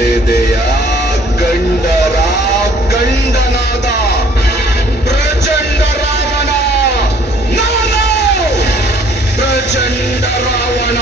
ಕಂಡಿದೆಯ ಗಂಡರ ಗಂಡನಾದ ಪ್ರಚಂಡ ರಾವಣ, ನಾನು ಪ್ರಚಂಡ ರಾವಣ.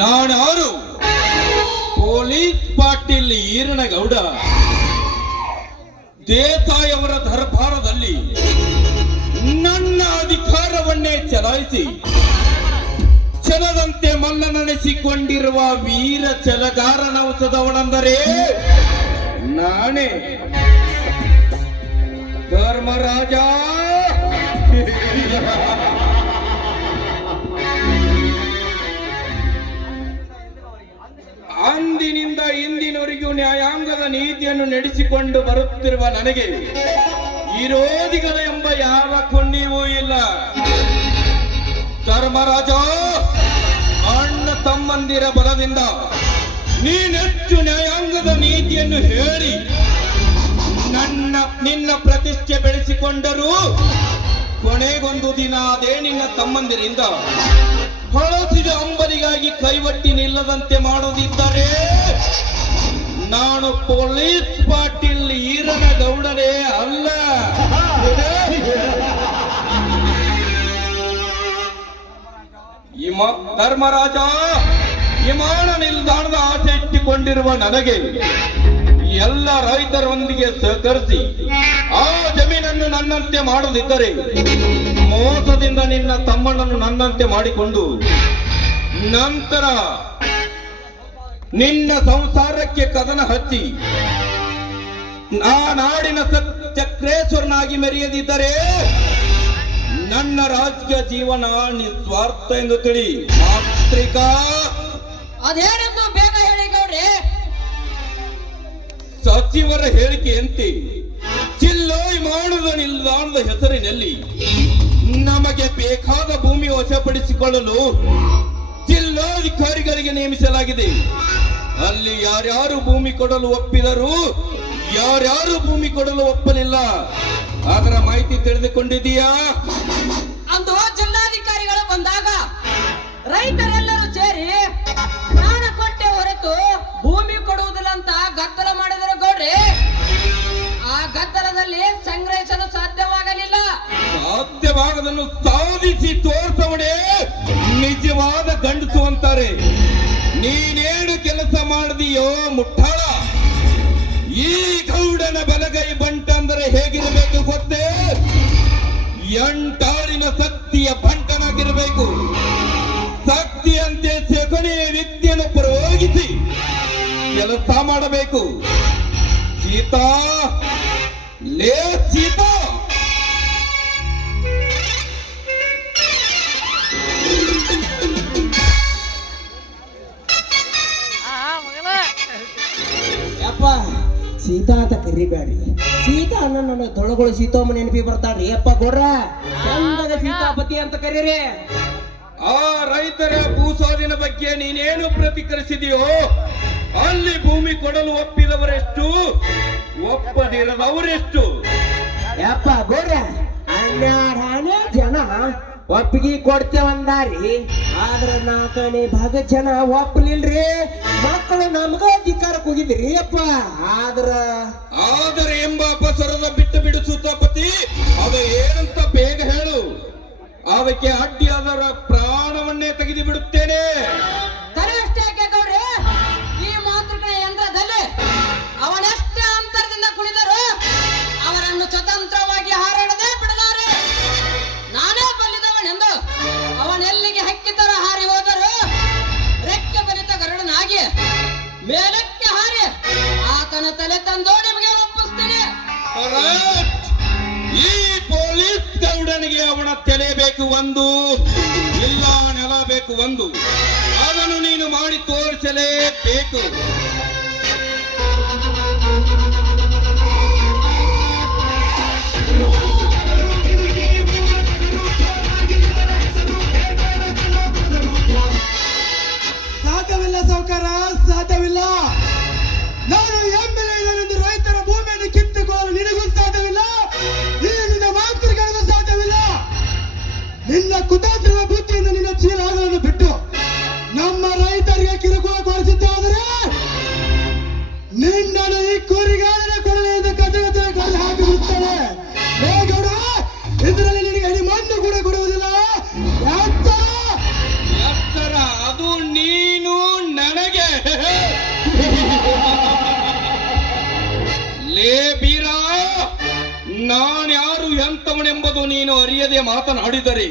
ನಾನಾರು ಪೊಲೀಸ್ ಪಾಟೀಲ್ ಈರನಗೌಡ ದೇಸಾಯವರ ದರ್ಬಾರದಲ್ಲಿ ನನ್ನ ಅಧಿಕಾರವನ್ನೇ ಚಲಾಯಿಸಿ ಛಲದಂತೆ ಮಲ್ಲ ನಡೆಸಿಕೊಂಡಿರುವ ವೀರ ಛಲಗಾರನವಸದವನೆಂದರೆ ನಾನೇ ಧರ್ಮರಾಜ. ಅಂದಿನಿಂದ ಇಂದಿನವರೆಗೂ ನ್ಯಾಯಾಂಗದ ನೀತಿಯನ್ನು ನಡೆಸಿಕೊಂಡು ಬರುತ್ತಿರುವ ನನಗೆ ವಿರೋಧಿಗಳ ಎಂಬ ಯಾವ ಪುಣ್ಯವೂ ಇಲ್ಲ. ಧರ್ಮರಾಜ, ಅಣ್ಣ ತಮ್ಮಂದಿರ ಬಲದಿಂದ ನೀನೆಷ್ಟು ನ್ಯಾಯಾಂಗದ ನೀತಿಯನ್ನು ಹೇಳಿ ನಿನ್ನ ಪ್ರತಿಷ್ಠೆ ಬೆಳೆಸಿಕೊಂಡರೂ ಕೊನೆಗೊಂದು ದಿನ ಅದೇ ನಿನ್ನ ತಮ್ಮಂದಿರಿಂದ ಹೊಳಸಿದ ಅಂಬಲಿಗಾಗಿ ಕೈವಟ್ಟಿ ನಿಲ್ಲದಂತೆ ಮಾಡೋದಿದ್ದರೆ ನಾನು ಪೊಲೀಸ್ ಪಾಟೀಲ್ ಈರನಗೌಡನೇ ಅಲ್ಲ. ಧರ್ಮರಾಜ, ವಿಮಾನ ನಿಲ್ದಾಣದ ಆಸೆ ಇಟ್ಟುಕೊಂಡಿರುವ ನನಗೆ ಎಲ್ಲ ರೈತರೊಂದಿಗೆ ಸಹಕರಿಸಿ ಆ ಜಮೀನನ್ನು ನನ್ನಂತೆ ಮಾಡುವುದಿದ್ದರೆ ಮೋಸದಿಂದ ನಿನ್ನ ತಮ್ಮನನ್ನು ನನ್ನಂತೆ ಮಾಡಿಕೊಂಡು ನಂತರ ನಿನ್ನ ಸಂಸಾರಕ್ಕೆ ಕದನ ಹಚ್ಚಿ ಆ ನಾಡಿನ ಚಕ್ರೇಶ್ವರನಾಗಿ ಮೆರೆಯದಿದ್ದರೆ ನನ್ನ ರಾಜಕೀಯ ಜೀವನ ನಿಸ್ವಾರ್ಥ ಎಂದು ತಿಳಿ. ಮಾತ್ರಿಕಾ, ಅದೇನಮ್ಮ ಬೇಗ ಹೇಳಿ ಗೌಡ್ರೆ. ಸಚಿವರ ಹೇಳಿಕೆಯಂತೆ ಚಿಲ್ಲೋಯ್ ಮಾಡುವ ನಿಲ್ದಾಣದ ಹೆಸರಿನಲ್ಲಿ ನಮಗೆ ಬೇಕಾದ ಭೂಮಿ ವಶಪಡಿಸಿಕೊಳ್ಳಲು ಜಿಲ್ಲಾಧಿಕಾರಿಗಳಿಗೆ ನೇಮಿಸಲಾಗಿದೆ. ಅಲ್ಲಿ ಯಾರ್ಯಾರು ಭೂಮಿ ಕೊಡಲು ಒಪ್ಪಿದರು, ಯಾರ್ಯಾರು ಭೂಮಿ ಕೊಡಲು ಒಪ್ಪಲಿಲ್ಲ, ಅದರ ಮಾಹಿತಿ ತಿಳಿದುಕೊಂಡಿದೀಯಾ? ಅಂದು ಜಿಲ್ಲಾಧಿಕಾರಿಗಳು ಬಂದಾಗ ರೈತರೆಲ್ಲರೂ ಸೇರಿ ಪ್ರಾಣ ಕೊಟ್ಟೆ ಹೊರತು ಭೂಮಿ ಕೊಡುವುದಿಲ್ಲ ಅಂತ ಗದ್ದಲ ಮಾಡಿದರು ಗೌಡ್ರೆ. ಆ ಗದ್ದಲದಲ್ಲಿ ಸಂಗ್ರಹಿಸಲು ಸಾಧ್ಯವಾಗಲಿಲ್ಲ. ಸಾಧ್ಯವಾಗದನ್ನು ಸಾಧಿಸಿ ತೋರಿಸವನೇ ನಿಜವಾದ ಗಂಡಸು ಅಂತಾರೆ. ನೀನೇನು ಕೆಲಸ ಮಾಡಿದೀಯೋ ಮುಟ್ಟಾಳ. ಈ ಗೌಡನ ಬಲಗೈ ಬಂಟ ಅಂದರೆ ಹೇಗಿರಬೇಕು ಗೊತ್ತೇ? ಎಂಟಾಳಿನ ಶಕ್ತಿಯ ಬಂಟನಾಗಿರಬೇಕು. ಶಕ್ತಿಯಂತೆ ಸೆಗಣಿಯ ವ್ಯಕ್ತಿಯನ್ನು ಪ್ರಯೋಗಿಸಿ ಕೆಲಸ ಮಾಡಬೇಕು. ಸೀತಾ, ಲೇ ಸೀತಾ, ಯಪ್ಪ ಸೀತಾ ಅಂತ ಕರಿಬೇಡ್ರಿ. ಸೀತಾ ಅನ್ನ ನನ್ನ ತೊಳಗಳು ಸೀತಮ್ಮ ನೆನಪಿ ಬರ್ತಾಳ್ರಿ. ಅಪ್ಪ ಗೊಡ್ರ ಚಂದದ ಸೀತಾಪತಿ ಅಂತ ಕರೀರಿ. ಆ ರೈತರ ಭೂಸ್ವಾಧೀನ ಬಗ್ಗೆ ನೀನೇನು ಪ್ರತಿಕ್ರಿಯಿಸಿದೆಯೋ ಅಲ್ಲಿ ಭೂಮಿ ಕೊಡಲು ಒಪ್ಪಿದವರೆಷ್ಟು, ಒಪ್ಪದಿರದವರೆಷ್ಟು? ಯಪ್ಪ ಗೊಡ್ರ 12 ಜನ ಒಪ್ಪಿಗೆ ಕೊಡ್ತೇವಂದಾರಿ. ಆದ್ರ 4ನೇ ಭಾಗ ಜನ ಒಪ್ಪಲಿಲ್ರಿ. ಮಕ್ಕಳು ನಮ್ಗ ಅಧಿಕಾರಕ್ಕೆ ಹೋಗಿದ್ರಿ ಅಪ್ಪ. ಆದರೆ ಎಂಬ ಅಪಸರದ ಬಿಟ್ಟು ಬಿಡು ಸೂತಾಪತಿ. ಅದು ಏನಂತ ಬೇಗ ಹೇಳು. ಅವಕ್ಕೆ ಅಡ್ಡಿಯಾದವರ ಪ್ರಾಣವನ್ನೇ ತೆಗೆದು ಬಿಡುತ್ತೇನೆ. ತಲೆಯಷ್ಟೇ ಯಾಕೆ ಗೌಡ್ರೆ? ಈ ಮಾತೃಗಳ ಯಂತ್ರದಲ್ಲಿ ಅವನೆಷ್ಟೇ ಅಂತರದಿಂದ ಕುಣಿದರು ಅವರನ್ನು ಸ್ವತಂತ್ರವಾಗಿ ಹಾರಾಡದೆ ಬಿಡಲಾರೆ. ನಾನೇ ಬಲ್ಲಿದವನೆಂದು ಅವನೆಲ್ಲಿಗೆ ಹಕ್ಕಿ ತರ ಹಾರಿ ಹೋದರು ರೆಕ್ಕೆ ಬಲಿತ ಗರುಡನಾಗಿ ಮೇಲಕ್ಕೆ ಹಾರಿ ಆತನ ತಲೆ ತಂದು ನಿಮಗೆ ಒಪ್ಪಿಸ್ತೀನಿ. Correct. ಈ ಪೊಲೀಸ್ ಗೌಡನಿಗೆ ಅವನ ತಲೆ ಬೇಕು ಒಂದು, ಇಲ್ಲ ನೆಲ ಬೇಕು ಒಂದು. ಅದನ್ನು ನೀನು ಮಾಡಿ ತೋರಿಸಲೇಬೇಕು. ಸಾಧ್ಯವಿಲ್ಲ ಸಾವುಕಾರ, ಸಾಧ್ಯವಿಲ್ಲ. ನಾನು ಎಂಬೆಲೆಂದು ರೈತರ ಭೂಮಿಯನ್ನು ಕಿತ್ತುಕೊಳ್ಳಲು ನಿನಗೂ ಸಾಧ್ಯವಿಲ್ಲ, ಈ ನಿನ್ನ ಮಾತುಗಳಿಗೂ ಸಾಧ್ಯವಿಲ್ಲ. ನಿನ್ನ ಕುತಂತ್ರದ ಬುದ್ಧಿಯಿಂದ ನಿನ್ನ ಚೀಲಗಳನ್ನು ಬಿಟ್ಟು ನಮ್ಮ ರೈತರಿಗೆ ಕಿರುಕುಳ ಕೊಡಿಸಿದ್ದಾದರೆ ನಿನ್ನನ್ನು ಈ ಕುರಿಗಾಲನ ಕೊಡಲೆಯಿಂದ ಕಚಗಚ ಹಾಕಿ ಬಿಡುತ್ತಾಳೆ. ಗೌಡ, ಇದರಲ್ಲಿ ನಿನಗೆ ಹನಿ ಮಣ್ಣು ಕೂಡ ಕೊಡುವುದಿಲ್ಲ. ಎತ್ತರ ಅದು ನೀನು ನನಗೆ. ಲೇ ಬೀರ, ನಾನ್ಯಾರು ಎಂತವನೆಂಬುದು ನೀನು ಅರಿಯದೆ ಮಾತನಾಡಿದರೆ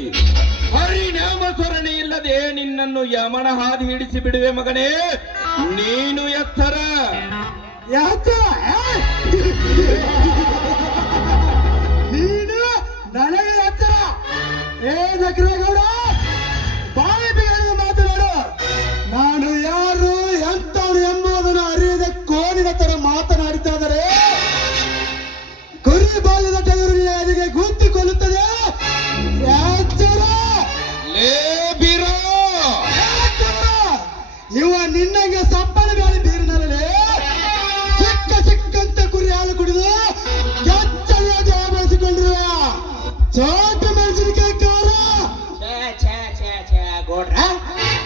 ಹರಿನಾಮಸ್ಮರಣೆ ಇಲ್ಲದೆ ನಿನ್ನನ್ನು ಯಮನ ಹಾದಿ ಹಿಡಿಸಿ ಬಿಡುವೆ ಮಗನೇ. ನೀನು ಎತ್ತರ. ನೀನು ನನಗೆ ಎಚ್ಚರ. ಏ ನಕರೇಗೌಡ, ಬಾಯಿ ಬಿಗದು ಮಾತನಾಡು. ನಾನು ಯಾರು ಎಂತವನು ಎಂಬುದನ್ನು ಅರಿಯದೆ ಕೋನಿನ ತರ ಮಾತನಾಡಿದ್ದಾದರೆ ಕುರಿ ಬಾಲ್ಯದ ಟಗರು ಅದಕ್ಕೆ ಗುತ್ತಿಕೊಳ್ಳುತ್ತದೆ. ಎಚ್ಚರ. ಲೇ ಬೀರ, ಇವ ನಿನ್ನಂಗೆ ಸಪ್ಪನೆ ಬೇಳೆ ಬೀರಿನಲ್ಲೇ ಸಿಕ್ಕಂತ ಕುರಿ ಹಾಲು ಕುಡಿದು ಕೆಚ್ಚಗೆ ಬಳಸಿಕೊಂಡಿರುವ ಚೋಟ ಮೆಣಸಿನಕಾಯಿ ಕಾರ. ಗೌಡ್ರ,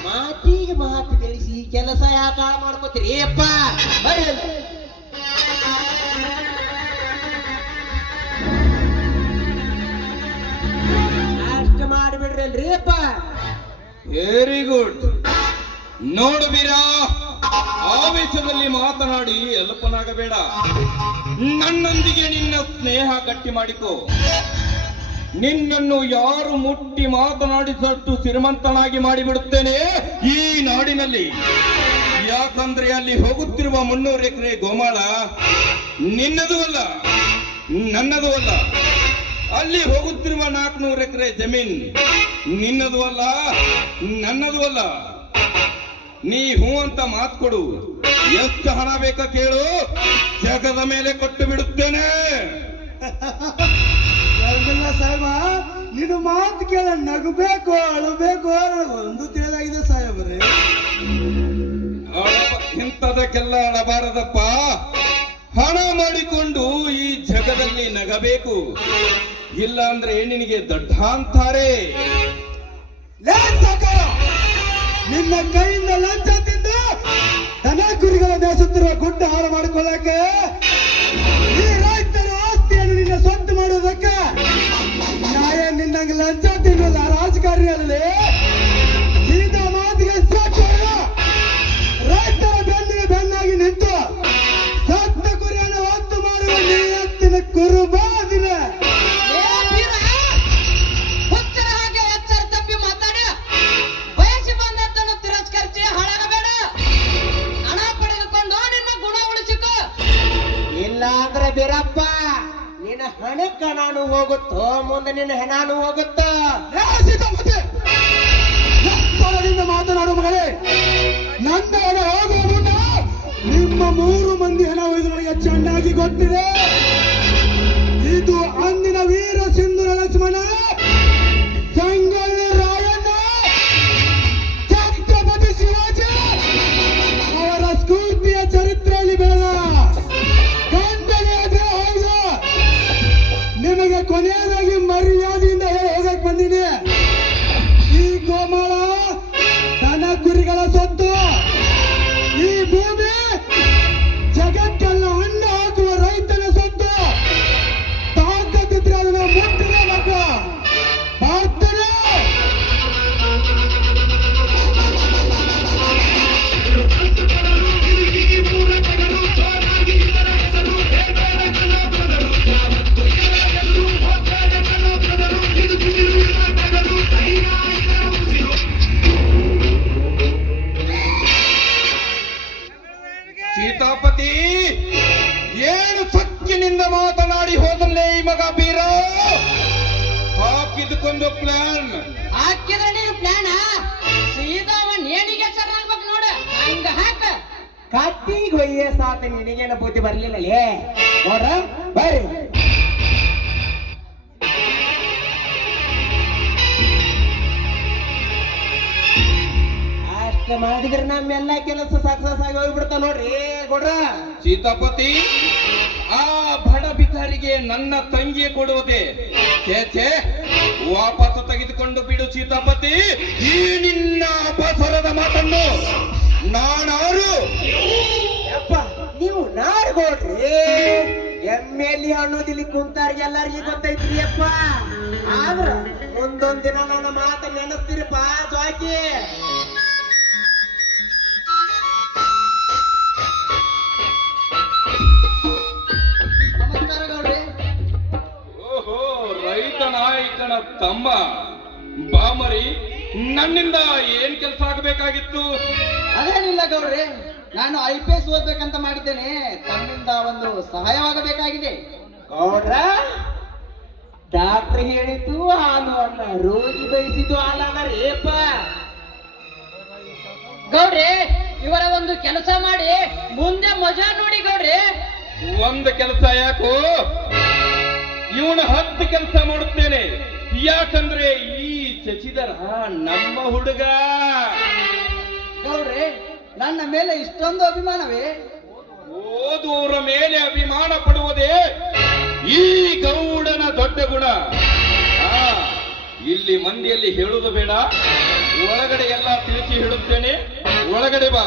ಮಾತಿಗೆ ಮಾತು ಗಳಿಸಿ ಕೆಲಸ ಯಾಕ ಮಾಡ್ಕೋತೀರಿ ಅಪ್ಪ? ಬರ್ರಿ. ಅಷ್ಟು ಮಾಡಿಬಿಡ್ರಲ್ರಿ ಅಪ್ಪ. Very good. ನೋಡು ಬೀರ, ಆವೇಶದಲ್ಲಿ ಮಾತನಾಡಿ ಅಲ್ಪನಾಗಬೇಡ. ನನ್ನೊಂದಿಗೆ ನಿನ್ನ ಸ್ನೇಹ ಗಟ್ಟಿ ಮಾಡಿಕೋ. ನಿನ್ನನ್ನು ಯಾರು ಮುಟ್ಟಿ ಮಾತನಾಡಿಸಷ್ಟು ಶ್ರೀಮಂತನಾಗಿ ಮಾಡಿಬಿಡುತ್ತೇನೆ ಈ ನಾಡಿನಲ್ಲಿ. ಯಾಕಂದ್ರೆ ಅಲ್ಲಿ ಹೋಗುತ್ತಿರುವ 300 ಎಕರೆ ಗೋಮಾಳ ನಿನ್ನದು ಅಲ್ಲ, ನನ್ನದು ಅಲ್ಲ. ಅಲ್ಲಿ ಹೋಗುತ್ತಿರುವ 400 ಎಕರೆ ಜಮೀನ್ ನಿನ್ನದು ಅಲ್ಲ, ನನ್ನದು ಅಲ್ಲ. ನೀ ಹೂ ಅಂತ ಮಾತು ಕೊಡು. ಎಷ್ಟು ಹಣ ಬೇಕ ಕೇಳು, ಜಗದ ಮೇಲೆ ಕೊಟ್ಟು ಬಿಡುತ್ತೇನೆ. ಸಾಹೇಬ, ನೀನು ಮಾತು ಕೇಳ ನಗಬೇಕು ಅಳಬೇಕು ಒಂದು ತಿಳಿದಾಗಿದೆ ಸಾಹೇಬ್ರೆ. ಇಂಥದಕ್ಕೆಲ್ಲ ಅಳಬಾರದಪ್ಪ. ಹಣ ಮಾಡಿಕೊಂಡು ಈ ಜಗದಲ್ಲಿ ನಗಬೇಕು, ಇಲ್ಲ ಅಂದ್ರೆ ನಿನಗೆ ದೊಡ್ಡ ಅಂತಾರೆ. ನಿನ್ನ ಕೈಯಿಂದ ಲಂಚ ತಿಂದು ದನ ಕುರಿಗಳ ಮೇಸುತ್ತಿರುವ ಗುಡ್ಡ ಹಾಳು ಮಾಡಿಕೊಳ್ಳಕ್ಕೆ, ಈ ರೈತರ ಆಸ್ತಿಯನ್ನು ನಿನ್ನ ಸ್ವಂತ ಮಾಡುವುದಕ್ಕೆ ನ್ಯಾಯ ನಿನ್ನಂಗೆ ಲಂಚ ತಿನ್ನುವುದ ರಾಜಕಾರಣಿಯಲ್ಲಿ ಸೀದಾ ಮಾತಿಗೆ ಸಾಕು. ರೈತರ ಬೆನ್ನಿಗೆ ಬೆನ್ನಾಗಿ ನಿಂತು ಸತ್ತ ಕುರಿಯನ್ನು ಹೊತ್ತು ಮಾಡುವ ನಿಯತ್ತಿನ ಕುರುಬಾದಿನ. ಹುಚ್ಚರ ಹಾಗೆ ಎಚ್ಚರ ತಪ್ಪಿ ಮಾತಾಡಿ ಬಯಸಿ ಬಂದದ್ದನ್ನು ತಿರಸ್ಕರಿಸಿ ಹಾಳಾಗಬೇಡ. ಹಣ ಪಡೆದುಕೊಂಡು ನಿನ್ನ ಗುಣ ಉಳಿಸಿಕೊ. ಇಲ್ಲ ಅಂದ್ರೆ ಬೀರಪ್ಪ, ನಿನ್ನ ಹಣಕ್ಕ ನಾನು ಹೋಗುತ್ತೋ, ಮುಂದೆ ನಿನ್ನ ಹೆಣಾನು ಹೋಗುತ್ತೋ. ಮಾತನಾಡುವ ಮಗಳೇ, ನನ್ನ ಹಣ ಹೋಗುವ ಮುನ್ನ ನಿಮ್ಮ 3 ಮಂದಿ ಹಣ ಒಯ್ದು ನನಗೆ ಚೆನ್ನಾಗಿ ಗೊತ್ತಿದೆ. ಇದು ಅಂದಿನ ವೀರ ಸಿಂಧೂರ ಲಕ್ಷ್ಮಣ, ಸಂಗೊಳ್ಳಿ ರಾಯಣ್ಣ, ಛತ್ರಪತಿ ಶಿವಾಜಿ ಅವರ ಸ್ಫೂರ್ತಿಯ ಚರಿತ್ರೆಯಲ್ಲಿ ಬೆಳೆದ ಗಂಟೆಗೆ ಹೌದು. ನಿಮಗೆ ಕೊನೆಯದಾಗಿ ಮರ್ಯಾದೆಯಿಂದ ಹೋಗಕ್ ಬಂದಿದೆ. ಈ ಗೋಮಾಳ ದನ ಕುರಿಗಳ ಸೊತ್ತು, ಈ ಭೂಮಿ ಜಗಕ್ಕೆಲ್ಲ ಹಣ್ಣು ಹಾಕುವ ರೈತನ ಸೊತ್ತು. ತೆಗೆದುಕೊಂಡು ಪ್ಲಾನ್ ಹಾಕಿದ್ರೆ ನೀನು ಪ್ಲಾನ್ ಸೀದಾ ಅವನ್ ನೇಣಿಗೆ ಸರಾಗ್ಬೇಕು ನೋಡು ಹಂಗ ಹಾಕ ಕತ್ತಿಗೆ ಹೊಯ್ಯೇ ಸಾತ ನಿನಗೇನ ಬುದ್ಧಿ ಬರ್ಲಿಲ್ಲ ಲೇ ನೋಡ್ರ ಬರ್ರಿ ಅಷ್ಟ ಮಾಡಿದ್ರೆ ನಮ್ಮೆಲ್ಲ ಕೆಲಸ ಸಕ್ಸಸ್ ಆಗಿ ಹೋಗ್ಬಿಡ್ತಾವ ನೋಡ್ರಿ ಕೊಡ್ರ ಸೀತಾಪತಿ ಆ ಬಡ ಬಿಕಾರಿಗೆ ನನ್ನ ತಂಗಿ ಕೊಡುವುದೇ ಛೇ ವಾಪಸ್ ತೆಗೆದುಕೊಂಡು ಬಿಡು ಸೀತಾಪತಿ. ಈ ನಿನ್ನ ಅಪಸರದ ಮಾತನ್ನು ನಾನಾರು ಯಪ್ಪ ನೀವು ನಾಡ್ಕೊಡ್ರಿ ಎಮ್ಮೆಲಿ ಅನ್ನೋದಿಲ್ಲಿ ಕುಂತಾರ್ಗೆ ಎಲ್ಲಾರ್ಗಿ ಗೊತ್ತೈತ್ರಿ ಅಪ್ಪ ಆದ್ರ ಮುಂದೊಂದ್ ದಿನ ನನ್ನ ಮಾತ ನೆನಸ್ತೀರಪ್ಪ ಜಾಕಿ. ನಮಸ್ಕಾರ ಗೌಡ್ರಿ. ಓಹೋ ರೈತ ನಾಯಕನ ತಮ್ಮ ಬಾಮರಿ, ನನ್ನಿಂದ ಏನ್ ಕೆಲಸ ಆಗಬೇಕಾಗಿತ್ತು? ಅದೇನಿಲ್ಲ ಗೌಡ್ರಿ, ನಾನು IPS ಓದ್ಬೇಕಂತ ಮಾಡಿದ್ದೇನೆ, ತಮ್ಮಿಂದ ಒಂದು ಸಹಾಯವಾಗಬೇಕಾಗಿದೆ. ಗೌಡ್ರ ಡಾಕ್ಟರ್ ಹೇಳಿದ್ದು ಹಾಲು ಅಲ್ಲ, ರೋಗಿ ಬಯಸಿದ್ದು ಹಾಲಲ್ಲ ರೇಪ. ಗೌಡ್ರಿ ಇವರ ಒಂದು ಕೆಲಸ ಮಾಡಿ ಮುಂದೆ ಮಜಾ ನೋಡಿ ಗೌಡ್ರಿ. ಒಂದು ಕೆಲಸ ಯಾಕೋ, ಇವನು 10 ಕೆಲಸ ಮಾಡುತ್ತೇನೆ. ಯಾಕಂದ್ರೆ ಈ ಶಶಿಧರ ನಮ್ಮ ಹುಡುಗ. ಗೌಡ್ರಿ ನನ್ನ ಮೇಲೆ ಇಷ್ಟೊಂದು ಅಭಿಮಾನವೇ? ಓದುವವರ ಮೇಲೆ ಅಭಿಮಾನ ಪಡುವುದೇ ಈ ಗೌಡನ ದೊಡ್ಡ ಗುಣ. ಇಲ್ಲಿ ಮಂದಿಯಲ್ಲಿ ಹೇಳುವುದು ಬೇಡ, ಒಳಗಡೆ ಎಲ್ಲ ತಿಳಿಸಿ ಹೇಳುತ್ತೇನೆ. ಒಳಗಡೆ ಬಾ.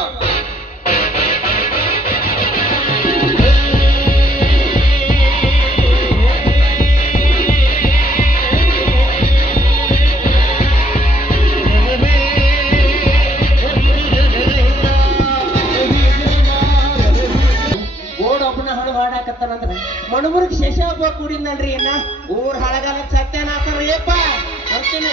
ಓಡೊಬ್ಬನ ಹಳು ಹಾಡಾಕತ್ತಾನಂದ್ರ ಮಣಮುರ್ಗ್ ಶಶ ಒಬ್ಬ ಕೂಡಿದ್ನಲ್ರಿ ಏನ ಊರ್ ಹಳಗಾಲ ಸತ್ಯನಾಥ ರೇಪ ಅಂತೀನಿ.